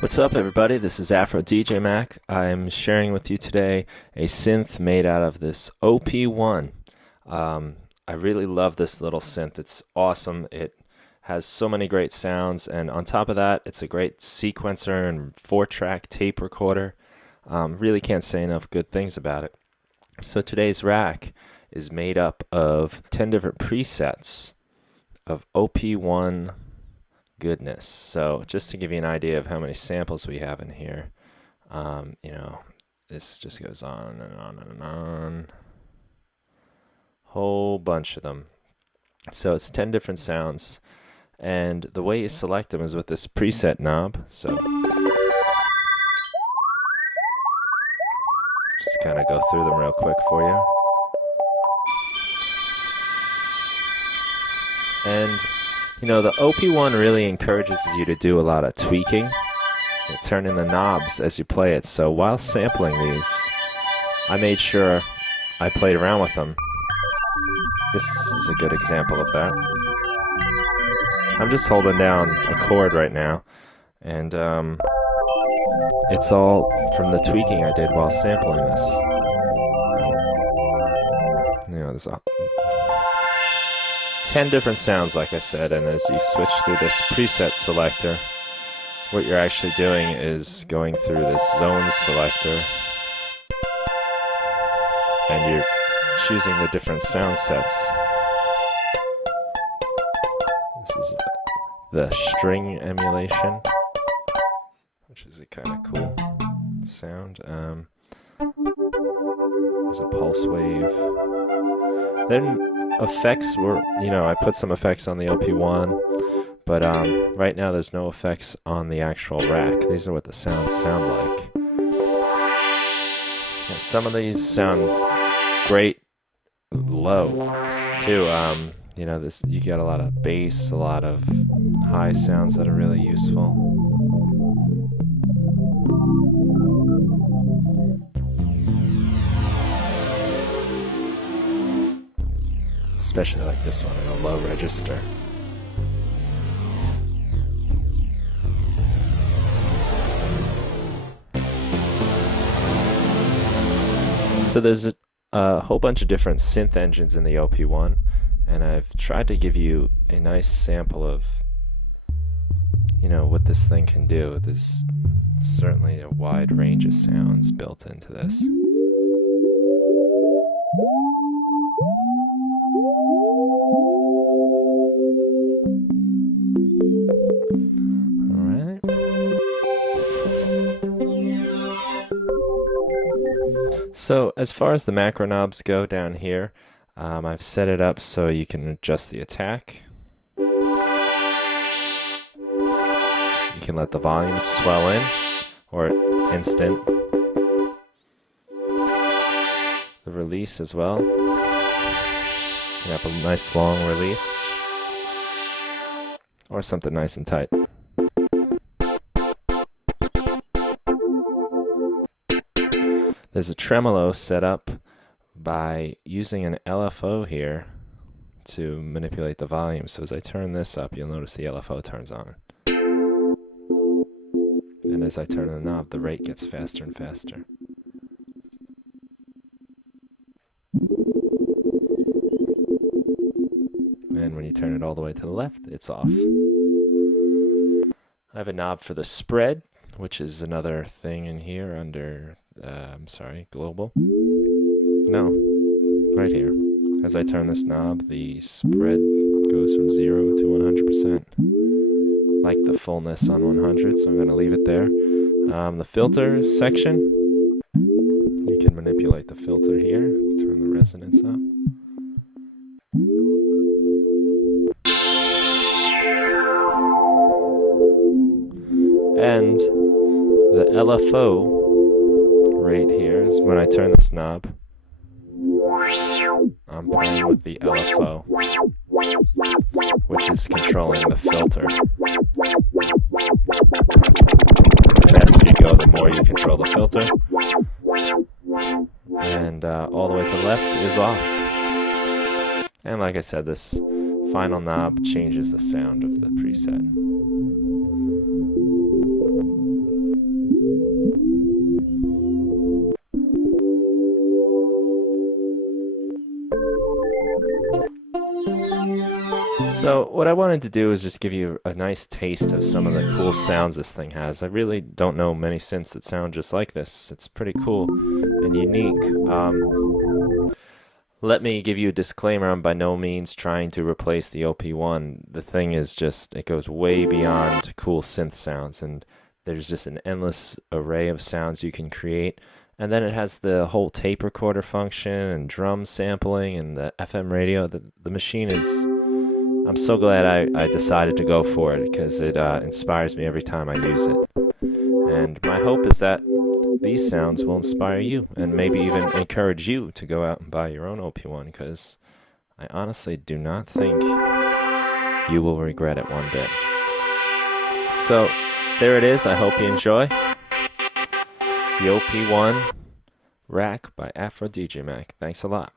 What's up, everybody? This is AfroDJMac. I'm sharing with you today a synth made out of this OP-1. I really love this little synth. It's awesome. It has so many great sounds, and on top of that, it's a great sequencer and 4-track tape recorder. Really can't say enough good things about it. So today's rack is made up of 10 different presets of OP-1 goodness. So just to give you an idea of how many samples we have in here, this just goes on and on and on. Whole bunch of them. So it's 10 different sounds, and the way you select them is with this preset knob. So just kind of go through them real quick for you. And the OP-1 really encourages you to do a lot of tweaking, turning the knobs as you play it. So while sampling these, I made sure I played around with them. This is a good example of that. I'm just holding down a chord right now, and it's all from the tweaking I did while sampling this. There's 10 different sounds, like I said, and as you switch through this preset selector, what you're actually doing is going through this zone selector, and you're choosing the different sound sets. This is the string emulation, which is a kind of cool sound. There's a pulse wave. Then effects were, I put some effects on the OP-1, but right now there's no effects on the actual rack. These are what the sounds sound like. And some of these sound great low too. You get a lot of bass, a lot of high sounds that are really useful. Especially like this one in a low register. So there's a whole bunch of different synth engines in the OP-1, and I've tried to give you a nice sample of what this thing can do. There's certainly a wide range of sounds built into this. So as far as the macro knobs go down here, I've set it up so you can adjust the attack. You can let the volume swell in or instant. The release as well. You have a nice long release or something nice and tight. There's a tremolo set up by using an LFO here to manipulate the volume. So as I turn this up, you'll notice the LFO turns on. And as I turn the knob, the rate gets faster and faster. And when you turn it all the way to the left, it's off. I have a knob for the spread, which is another thing in here under global. No, right here. As I turn this knob, the spread goes from 0 to 100%. Like the fullness on 100, so I'm going to leave it there. The filter section, you can manipulate the filter here, turn the resonance up. And the LFO rate here is when I turn this knob, I'm playing with the LFO, which is controlling the filter. The faster you go, the more you control the filter. And all the way to the left is off. And like I said, this final knob changes the sound of the preset. So what I wanted to do is just give you a nice taste of some of the cool sounds this thing has. I really don't know many synths that sound just like this. It's pretty cool and unique. Let me give you a disclaimer. I'm by no means trying to replace the OP-1. The thing is just, it goes way beyond cool synth sounds, and there's just an endless array of sounds you can create. And then it has the whole tape recorder function and drum sampling and the FM radio. The machine is, I'm so glad I decided to go for it because it inspires me every time I use it. And my hope is that these sounds will inspire you and maybe even encourage you to go out and buy your own OP-1, because I honestly do not think you will regret it one bit. So there it is. I hope you enjoy the OP-1 Rack by AfroDJMac. Thanks a lot.